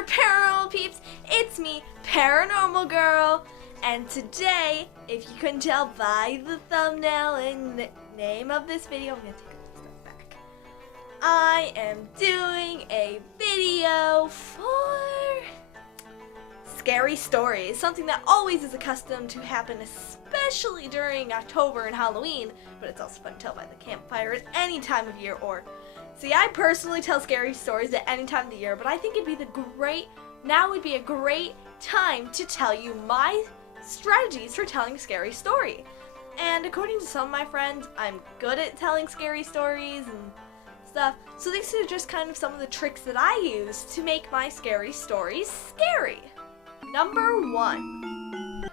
there, paranormal peeps. It's me, Paranormal Girl. And today, if you couldn't tell by the thumbnail and the name of this video, I'm going to take a step back. I am doing a video for scary stories, something that always is accustomed to happen, especially during October and Halloween, but it's also fun to tell by the campfire at any time of year. See, I personally tell scary stories at any time of the year, but I think now would be a great time to tell you my strategies for telling a scary story. And according to some of my friends, I'm good at telling scary stories and stuff, so these are just kind of some of the tricks that I use to make my scary stories scary. Number 1.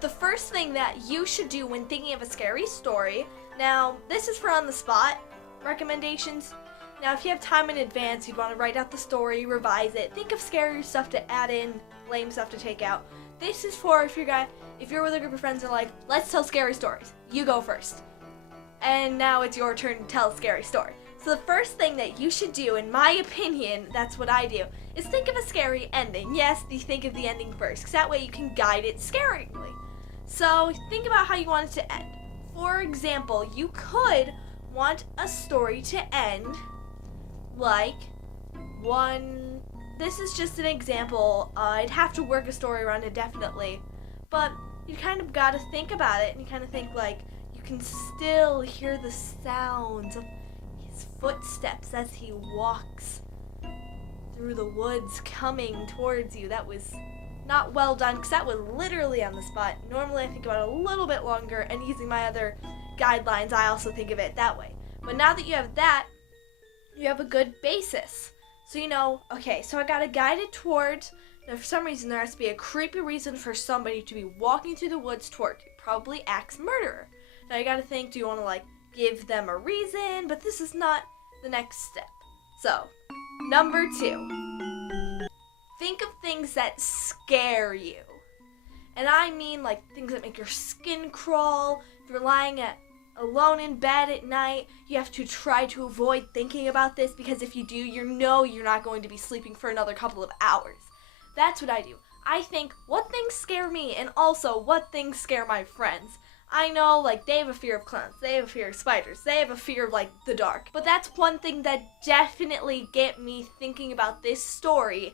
The first thing that you should do when thinking of a scary story, now this is for on the spot recommendations. Now if you have time in advance, you'd want to write out the story, revise it, think of scary stuff to add in, lame stuff to take out. This is for if you're with a group of friends and like, let's tell scary stories. You go first. And now it's your turn to tell a scary story. So the first thing that you should do, in my opinion, that's what I do, is think of a scary ending. Yes, you think of the ending first, because that way you can guide it scaringly. So think about how you want it to end. For example, you could want a story to end like this is just an example. I'd have to work a story around it definitely, but you kind of got to think about it, and you kind of think like you can still hear the sounds of his footsteps as he walks through the woods coming towards you. That was not well done, because that was literally on the spot. Normally I think about it a little bit longer, and using my other guidelines I also think of it that way. But now that you have that, you have a good basis. So you know, okay, so I gotta guide it towards, now for some reason there has to be a creepy reason for somebody to be walking through the woods toward you, probably axe murderer. Now you gotta think, do you wanna like give them a reason? But this is not the next step. So, number 2. Think of things that scare you. And I mean like things that make your skin crawl. If you're lying alone in bed at night, you have to try to avoid thinking about this, because if you do, you know you're not going to be sleeping for another couple of hours. That's what I do. I think, what things scare me, and also what things scare my friends. I know, like, they have a fear of clowns, they have a fear of spiders, they have a fear of, like, the dark. But that's one thing that definitely get me thinking about this story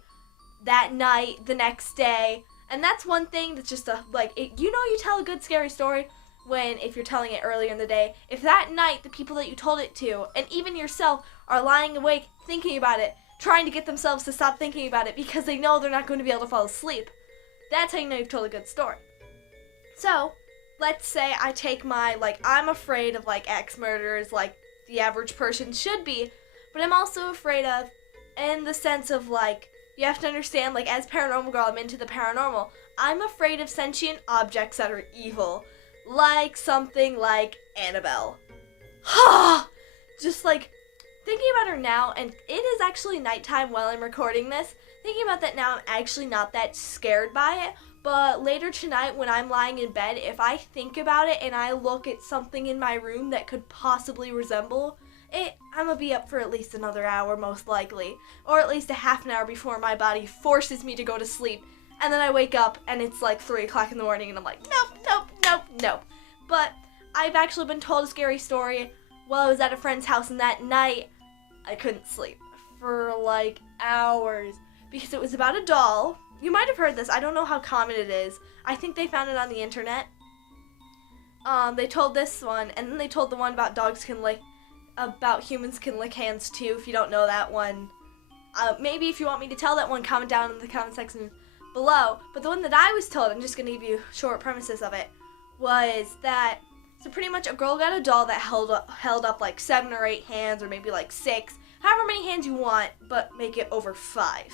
that night, the next day. And that's one thing that's just you tell a good scary story if you're telling it earlier in the day, if that night the people that you told it to, and even yourself, are lying awake thinking about it, trying to get themselves to stop thinking about it because they know they're not going to be able to fall asleep, that's how you know you've told a good story. So, let's say I take my, I'm afraid of, axe murderers like the average person should be, but I'm also afraid of, in the sense of, you have to understand, as Paranormal Girl, I'm into the paranormal. I'm afraid of sentient objects that are evil. Like something like Annabelle. Just thinking about her now, and it is actually nighttime while I'm recording this. Thinking about that now, I'm actually not that scared by it. But later tonight when I'm lying in bed, if I think about it and I look at something in my room that could possibly resemble it, I'm gonna be up for at least another hour most likely. Or at least a half an hour before my body forces me to go to sleep. And then I wake up and it's 3 o'clock in the morning and I'm like, nope. But I've actually been told a scary story while I was at a friend's house, and that night I couldn't sleep for hours because it was about a doll. You might have heard this. I don't know how common it is. I think they found it on the internet. They told this one, and then they told the one about about humans can lick hands too, if you don't know that one. Maybe if you want me to tell that one, comment down in the comment section below. But the one that I was told, I'm just going to give you short premises of it, was that, so pretty much a girl got a doll that held up 7 or 8 hands, or maybe 6, however many hands you want, but make it over 5.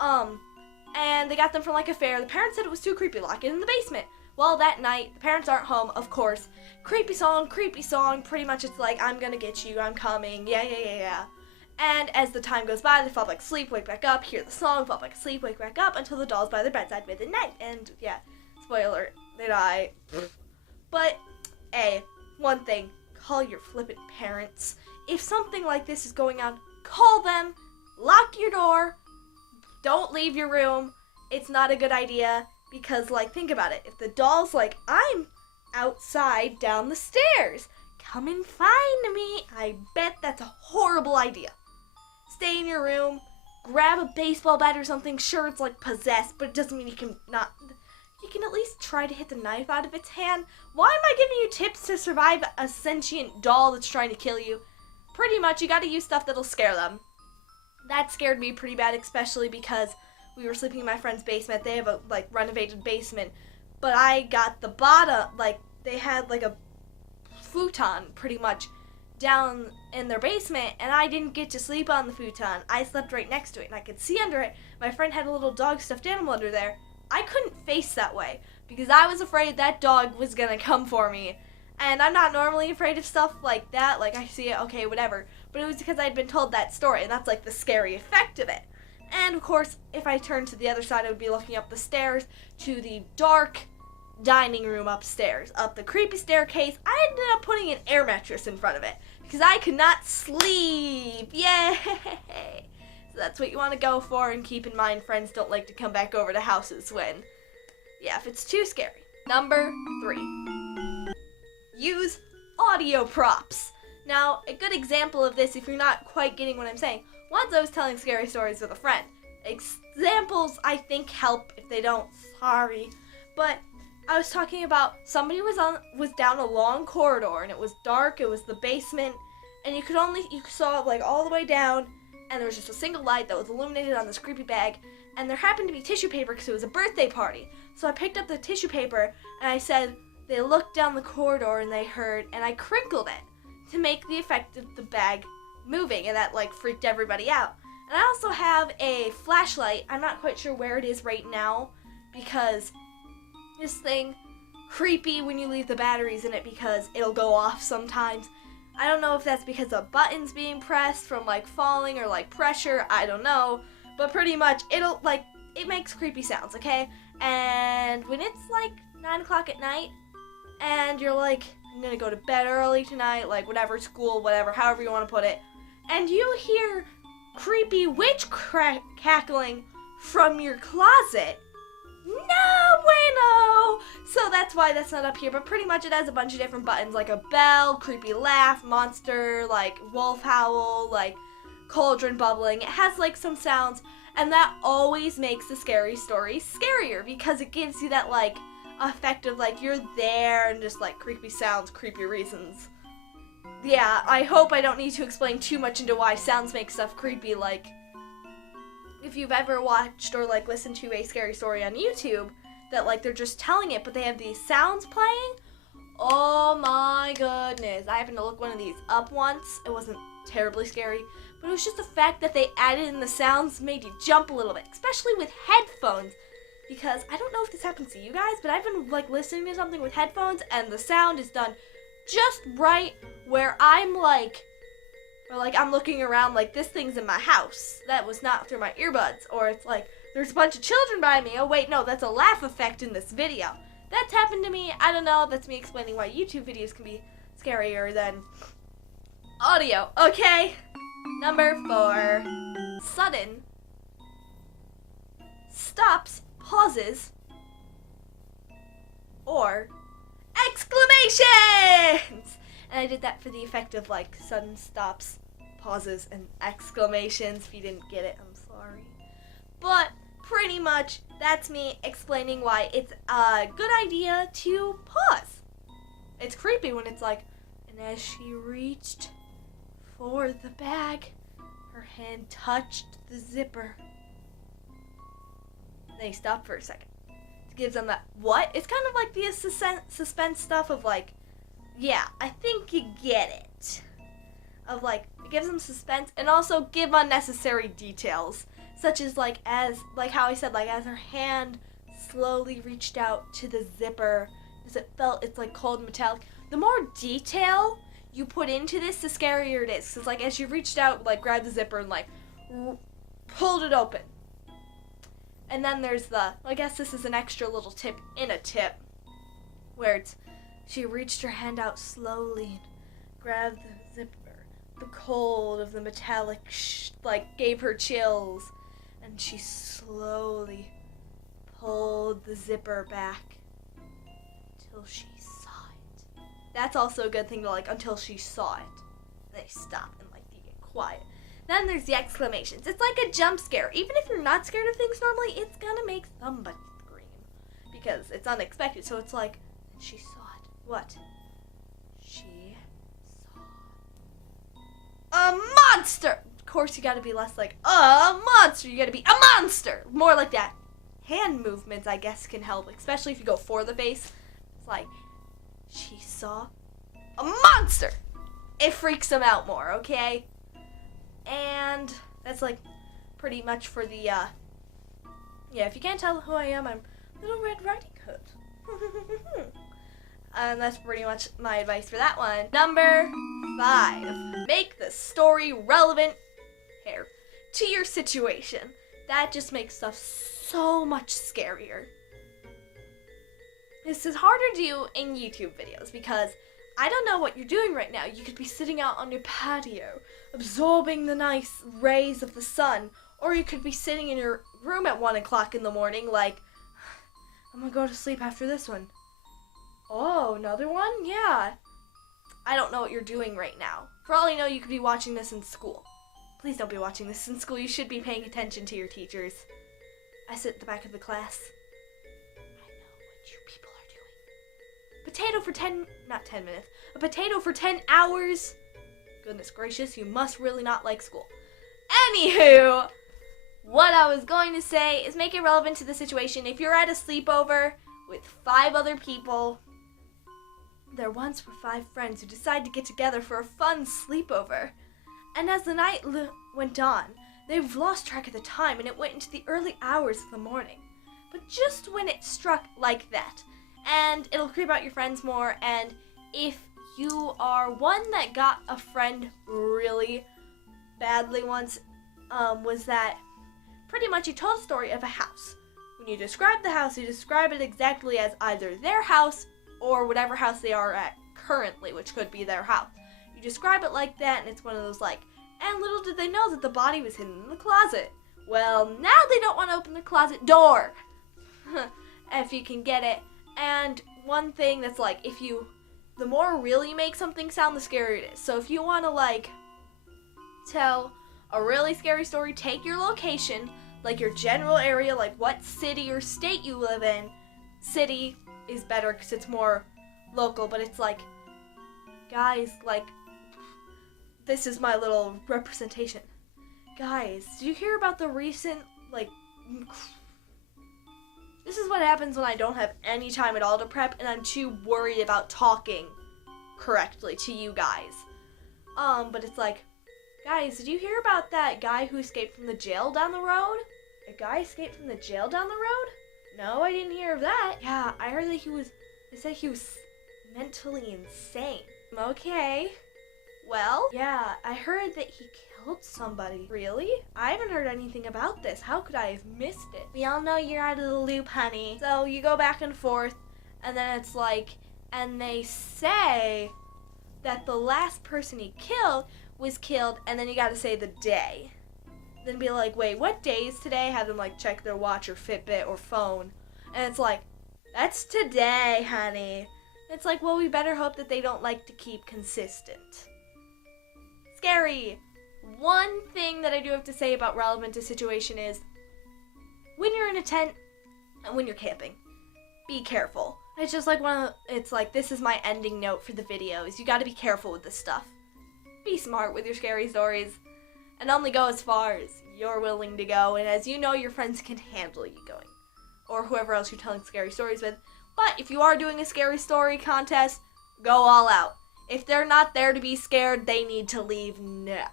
And they got them from a fair. The parents said it was too creepy, lock it in the basement. Well, that night, the parents aren't home, of course. Creepy song, pretty much it's I'm gonna get you, I'm coming, yeah. And as the time goes by, they fall back asleep, wake back up, hear the song, fall back asleep, wake back up, until the doll's by their bedside midnight. And yeah, spoiler, they die. But, one thing, call your flippant parents. If something like this is going on, call them, lock your door, don't leave your room. It's not a good idea because, like, think about it. If the doll's like, I'm outside down the stairs, come and find me, I bet that's a horrible idea. Stay in your room, grab a baseball bat or something. Sure, it's like possessed, but it doesn't mean you can at least try to hit the knife out of its hand. Why am I giving you tips to survive a sentient doll that's trying to kill you? Pretty much, you gotta use stuff that'll scare them. That scared me pretty bad, especially because we were sleeping in my friend's basement. They have a, like, renovated basement, but I got the bottom, like, they had, like, a futon, pretty much, down in their basement, and I didn't get to sleep on the futon. I slept right next to it, and I could see under it. My friend had a little dog stuffed animal under there. I couldn't face that way, because I was afraid that dog was gonna come for me. And I'm not normally afraid of stuff like that, like I see it, okay, whatever. But it was because I'd been told that story, and that's like the scary effect of it. And of course, if I turned to the other side, I would be looking up the stairs to the dark dining room upstairs. Up the creepy staircase, I ended up putting an air mattress in front of it, because I could not sleep. Yay! So that's what you want to go for, and keep in mind, friends don't like to come back over to houses when, yeah, if it's too scary. Number 3. Use audio props. Now, a good example of this, if you're not quite getting what I'm saying, once I was telling scary stories with a friend. Examples, I think, help. If they don't, sorry. But I was talking about somebody was down a long corridor, and it was dark, it was the basement, and you saw like all the way down, and there was just a single light that was illuminated on this creepy bag, and there happened to be tissue paper because it was a birthday party. So I picked up the tissue paper, and I said, they looked down the corridor and they heard, and I crinkled it to make the effect of the bag moving, and that like freaked everybody out. And I also have a flashlight. I'm not quite sure where it is right now, because this thing, creepy when you leave the batteries in it because it'll go off sometimes. I don't know if that's because a button's being pressed from like falling or like pressure, I don't know. But pretty much it makes creepy sounds, okay? And when it's like 9 o'clock at night and you're like, I'm gonna go to bed early tonight, like whatever, school, whatever, however you want to put it, and you hear creepy witch cackling from your closet, no bueno! So that's why that's not up here, but pretty much it has a bunch of different buttons, like a bell, creepy laugh, monster, like wolf howl, like cauldron bubbling. It has like some sounds, and that always makes the scary story scarier because it gives you that like effect of like you're there and just like creepy sounds, creepy reasons. Yeah, I hope I don't need to explain too much into why sounds make stuff creepy. Like, if you've ever watched or like listened to a scary story on YouTube that like they're just telling it but they have these sounds playing, oh my goodness. I happened to look one of these up once. It wasn't terribly scary, but it was just the fact that they added in the sounds made you jump a little bit, especially with headphones. Because I don't know if this happens to you guys, but I've been like listening to something with headphones and the sound is done just right where I'm like, or like I'm looking around like this thing's in my house. That was not through my earbuds. Or it's like there's a bunch of children by me. Oh wait, no, that's a laugh effect in this video. That's happened to me. I don't know. That's me explaining why YouTube videos can be scarier than audio. Okay. Number 4. Sudden stops, pauses, or exclamations! And I did that for the effect of like sudden stops, pauses, and exclamations. If you didn't get it, I'm sorry. But pretty much that's me explaining why it's a good idea to pause. It's creepy when it's like, and as she reached for the bag, her hand touched the zipper. Then he stopped for a second. It gives them that, what? It's kind of like the suspense stuff of like, yeah, I think you get it. Of like, it gives them suspense and also give unnecessary details. Such as like, how I said, like as her hand slowly reached out to the zipper, as it felt, it's like cold metallic. The more detail you put into this, the scarier it is. Cause like as you reached out, like grabbed the zipper and like pulled it open. And then there's I guess this is an extra little tip in a tip, where it's, she reached her hand out slowly and grabbed the zipper. The cold of the metallic, gave her chills. And and she slowly pulled the zipper back till she saw it. That's also a good thing to like, until she saw it. They stop and like you get quiet. Then there's the exclamations. It's like a jump scare. Even if you're not scared of things normally, it's gonna make somebody scream because it's unexpected. So it's like, she saw it. What? She saw a monster. Of course, you gotta be less like a monster. You gotta be a monster. More like that. Hand movements, I guess, can help, especially if you go for the face. It's like, she saw a monster. It freaks them out more, okay? And that's like pretty much for the, yeah, if you can't tell who I am, I'm Little Red Riding Hood. And that's pretty much my advice for that one. Number 5, make the story relevant to your situation. That just makes stuff so much scarier. This is harder to do in YouTube videos because I don't know what you're doing right now. You could be sitting out on your patio, absorbing the nice rays of the sun, or you could be sitting in your room at 1 o'clock in the morning like, I'm gonna go to sleep after this one. Oh, another one? Yeah. I don't know what you're doing right now. For all I know, you could be watching this in school. Please don't be watching this in school. You should be paying attention to your teachers. I sit at the back of the class. I know what you people are doing. Potato for 10 minutes. A potato for 10 hours? Goodness gracious, you must really not like school. Anywho, what I was going to say is make it relevant to the situation. If you're at a sleepover with 5 other people, there once were 5 friends who decided to get together for a fun sleepover. And as the night went on, they've lost track of the time and it went into the early hours of the morning. But just when it struck like that, and it'll creep out your friends more, and if you are one that got a friend really badly once, was that pretty much you told a story of a house. When you describe the house, you describe it exactly as either their house or whatever house they are at currently, which could be their house. You describe it like that, and it's one of those like, and little did they know that the body was hidden in the closet. Well, now they don't want to open the closet door, if you can get it. And one thing that's like, the more real you make something sound, the scarier it is. So if you want to like tell a really scary story, take your location, like your general area, like what city or state you live in. City is better because it's more local, but it's like, guys, like, this is my little representation. Guys, did you hear about the recent, like, this is what happens when I don't have any time at all to prep and I'm too worried about talking correctly to you guys. But it's like, guys, did you hear about that guy who escaped from the jail down the road? A guy escaped from the jail down the road? No, I didn't hear of that. Yeah, I heard that they said he was mentally insane. Okay. Well, yeah, I heard that he killed somebody. Really? I haven't heard anything about this. How could I have missed it? We all know you're out of the loop, honey. So you go back and forth, and then it's like, and they say that the last person he killed was killed, and then you gotta say the day. Then be like, wait, what day is today? Have them like check their watch or Fitbit or phone. And it's like, that's today, honey. It's like, well, we better hope that they don't like to keep consistent. Scary. One thing that I do have to say about relevant to situation is when you're in a tent and when you're camping, be careful. It's just like it's like, this is my ending note for the video, is you gotta be careful with this stuff. Be smart with your scary stories and only go as far as you're willing to go and as you know your friends can handle you going. Or whoever else you're telling scary stories with. But if you are doing a scary story contest, go all out. If they're not there to be scared, they need to leave now.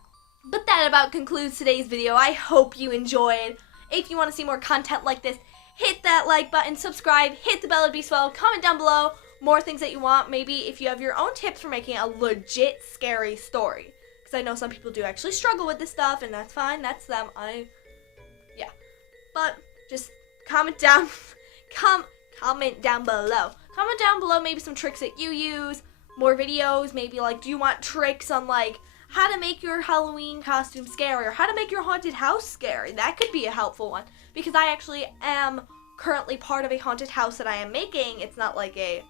But that about concludes today's video. I hope you enjoyed. If you want to see more content like this, hit that like button, subscribe, hit the bell to be swell, comment down below more things that you want. Maybe if you have your own tips for making a legit scary story. Because I know some people do actually struggle with this stuff, and that's fine. That's them. Yeah. But just comment down, comment down below. Comment down below maybe some tricks that you use, more videos, maybe like, do you want tricks on like, how to make your Halloween costume scary, or how to make your haunted house scary. That could be a helpful one, because I actually am currently part of a haunted house that I am making. It's not like a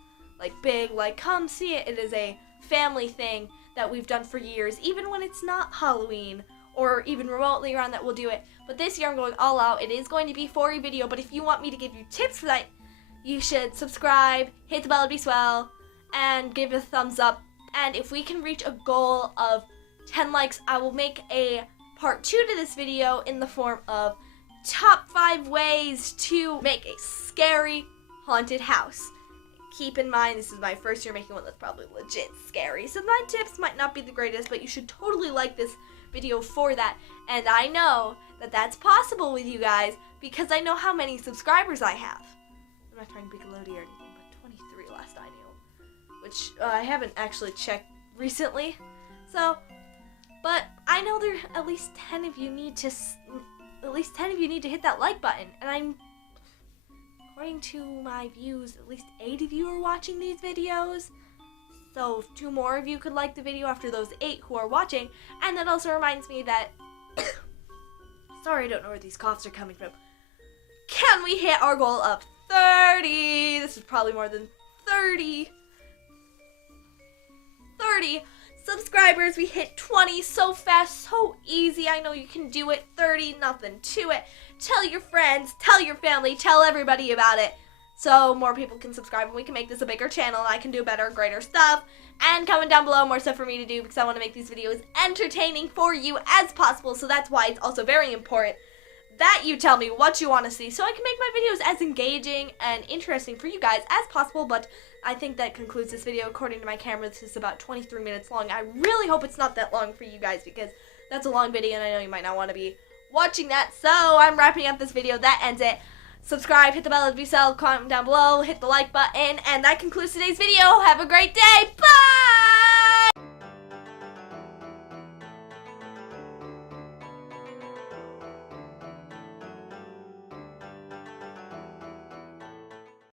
big, come see it. It is a family thing that we've done for years, even when it's not Halloween or even remotely around that, we'll do it. But this year I'm going all out. It is going to be for a video, but if you want me to give you tips for that, you should subscribe, hit the bell, it'd be swell, and give it a thumbs up. And if we can reach a goal of 10 likes, I will make a part 2 to this video in the form of top 5 ways to make a scary haunted house. Keep in mind, this is my first year making one that's probably legit scary, so my tips might not be the greatest, but you should totally like this video for that. And I know that that's possible with you guys because I know how many subscribers I have. I'm not trying to be gloaty or anything, but 23 last I knew, which I haven't actually checked recently. So, but I know there at least 10 of you need to hit that like button, and according to my views, at least 8 of you are watching these videos. So if 2 more of you could like the video after those 8 who are watching. And that also reminds me that sorry, I don't know where these coughs are coming from. Can we hit our goal of 30? This is probably more than 30 subscribers. We hit 20 so fast, so easy. I know you can do it. 30, nothing to it. Tell your friends, tell your family, tell everybody about it, so more people can subscribe and we can make this a bigger channel and I can do better, greater stuff. And comment down below more stuff for me to do, because I want to make these videos entertaining for you as possible. So that's why it's also very important that you tell me what you want to see, so I can make my videos as engaging and interesting for you guys as possible. But I think that concludes this video. According to my camera, this is about 23 minutes long. I really hope it's not that long for you guys, because that's a long video and I know you might not want to be watching that. So I'm wrapping up this video. That ends it. Subscribe, hit the bell if you sell, comment down below, hit the like button, and that concludes today's video. Have a great day. Bye!